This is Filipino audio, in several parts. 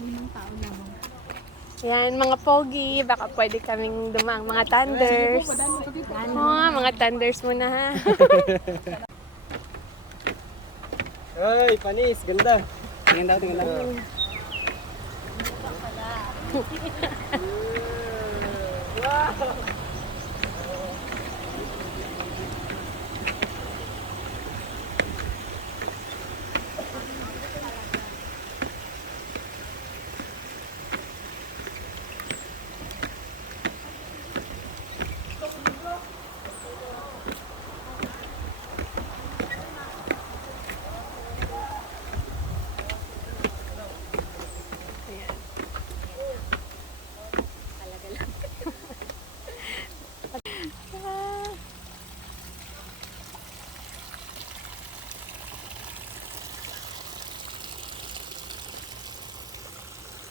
Limang tao lamang. Yan, mga pogi. Baka pwede kaming dumang mga thunders. Mga thunders muna ha. Ay, panis, ganda. Tingnan daw, tingnan daw.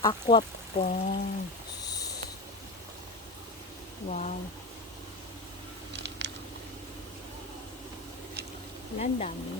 Aqua Ponds. Wow. Ang dami.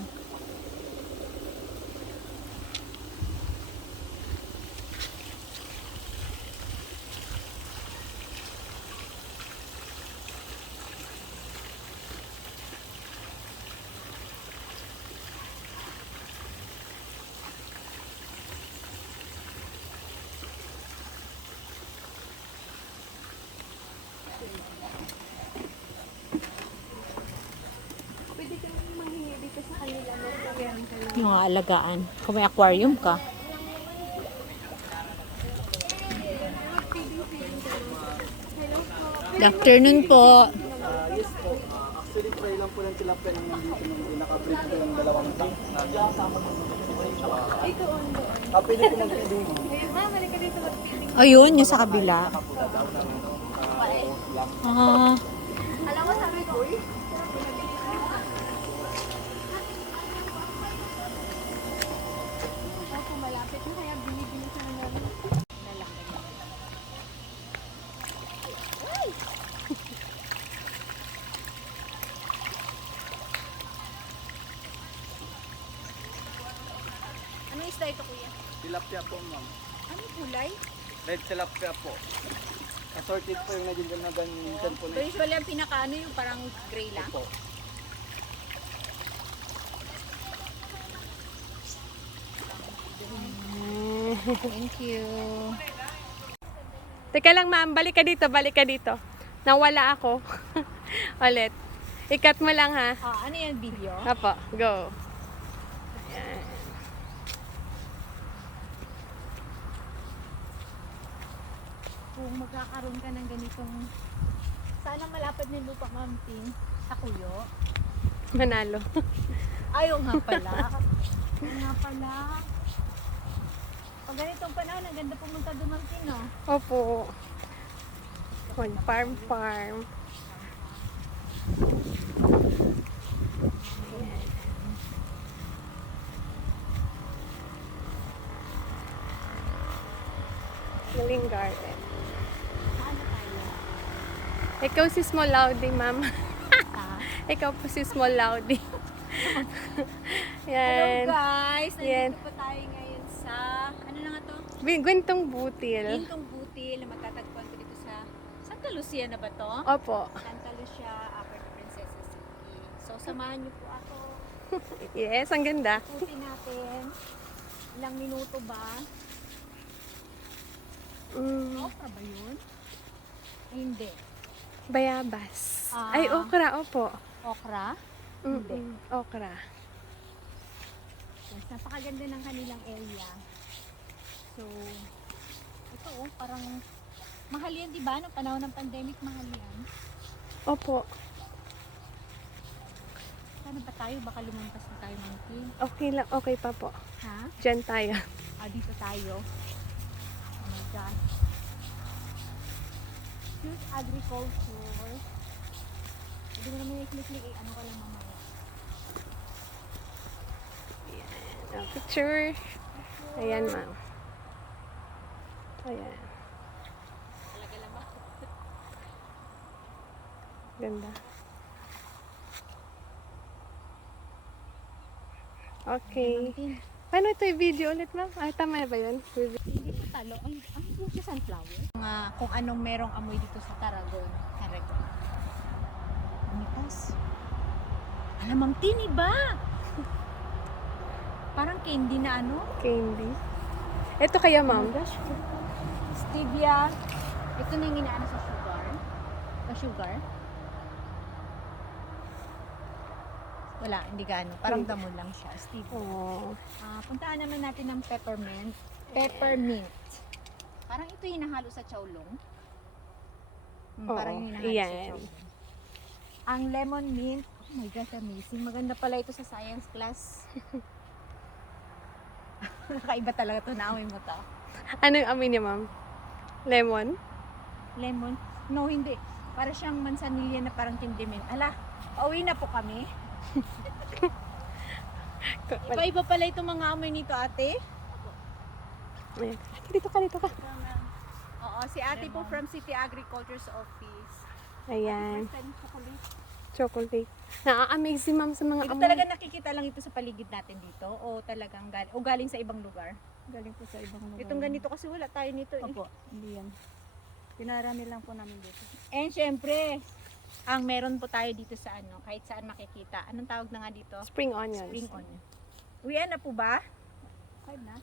Pwede kami manghingi dito sa kanila ng lagyan kayo. Yung mga alagaan. Kung may aquarium ka. Good afternoon po. Yes po. Actually, try lang po ng tilapia yung nandito nung naka-break ko yung dalawang tank namin. Ito on doon. Pwede po mag-feeding mo. Ma'am, halika dito mag-feeding. Ayun, yung sa kabila. Ah, Alam mo sabi ko, uy. Ako malapit na kaya binibili sa namin. Anong isda ito, kuya? Tilapia po, ma'am. Anong kulay? Red tilapia po. Assorted po yung naging na ganyan po so usually ang pinakaano yung parang gray lang. po. Thank you. Teka lang ma'am, balik ka dito, balik ka dito. Nawala ako. Ulit. Ikat mo lang ha. Ah, ano yan video? Apo, go. Ayan. Kung magkakaroon ka ng ganitong sana malapad ng lupa, Ma'am Ting, sa Kuyo. Manalo. Ayaw nga pala. Ayaw nga pala. Pag ganitong panahon, ang ganda pumunta doon, Ma'am Ting, no? Opo. On farm. Galing garden. Saan na tayo? Ikaw si Small Loudie, ma'am. Ha? Ikaw po si Small Loudie. Hello Yan. guys! Yan. Nandito po tayo ngayon sa, ano na nga to? Gwentong butil. Gintong Butil na magtatagpuan ko dito sa Santa Lucia na ba to? Opo. Santa Lucia, Puerto Princesa City. So, samahan niyo po ako. Yes, ang ganda. Ikutin natin. Ilang minuto ba? Okra ba yun? Hindi. Bayabas. Ah. Ay, okra, opo. Okra? Hindi. Okra. Yes, napakaganda ng kanilang area. So, ito parang mahal yan, di ba? Noong panahon ng pandemic, mahal yan. Opo. Saan ba tayo? Baka lumampas na tayo ng king. Okay lang, okay pa po. Ha? Diyan tayo. Ah, dito tayo. Oh my gosh. Choose agriculture. Hindi mo naman i-click-click eh. Ano ka lang mamaya. Picture. Ayan, ma'am. Ayan. Talaga lang ba? Ganda. Okay. Paano ito i-video ulit, ma'am? Ah, tama ba yun? Hindi po talo. Ay, ano po siya sunflower? Mga kung anong merong amoy dito sa Tarragon. Tarragon. Umitas. Alamang tini ba? Parang candy na ano? Candy. Ito kaya, ma'am? Stevia. Ito na yung inaano sa sugar. Sa sugar. Wala, hindi gaano. Parang damo lang siya. Stevia. Oh. Puntaan naman natin ng peppermint. Peppermint. Parang ito yung hinahalo sa chowlong. Parang yung hinahalo sa yan. chowlong. Ang lemon mint. Oh my gosh, amazing. Maganda pala ito sa science class. Kakaiba talaga ito. Naamoy mo to. Ano yung amoy niya, ma'am? Lemon? Lemon? No, hindi. Para siyang mansanilya na parang tindimint. Ala, pauwi na po kami. Iba-iba pala itong mga amoy nito, ate. Ayan. Dito ka. Oo, si ate po from City Agriculture's Office. Ayan. Chocolate. Na-amaze si ma'am sa mga Ito amoy. talaga nakikita lang ito sa paligid natin dito o talagang galing sa ibang lugar? Galing po sa ibang lugar. Itong ganito kasi wala tayo nito eh. Opo, hindi yan. Pinarami lang po namin dito. And syempre, ang meron po tayo dito sa ano, kahit saan makikita. Anong tawag na nga dito? Spring onions. Spring onion. Uwian na po ba? Kahit na.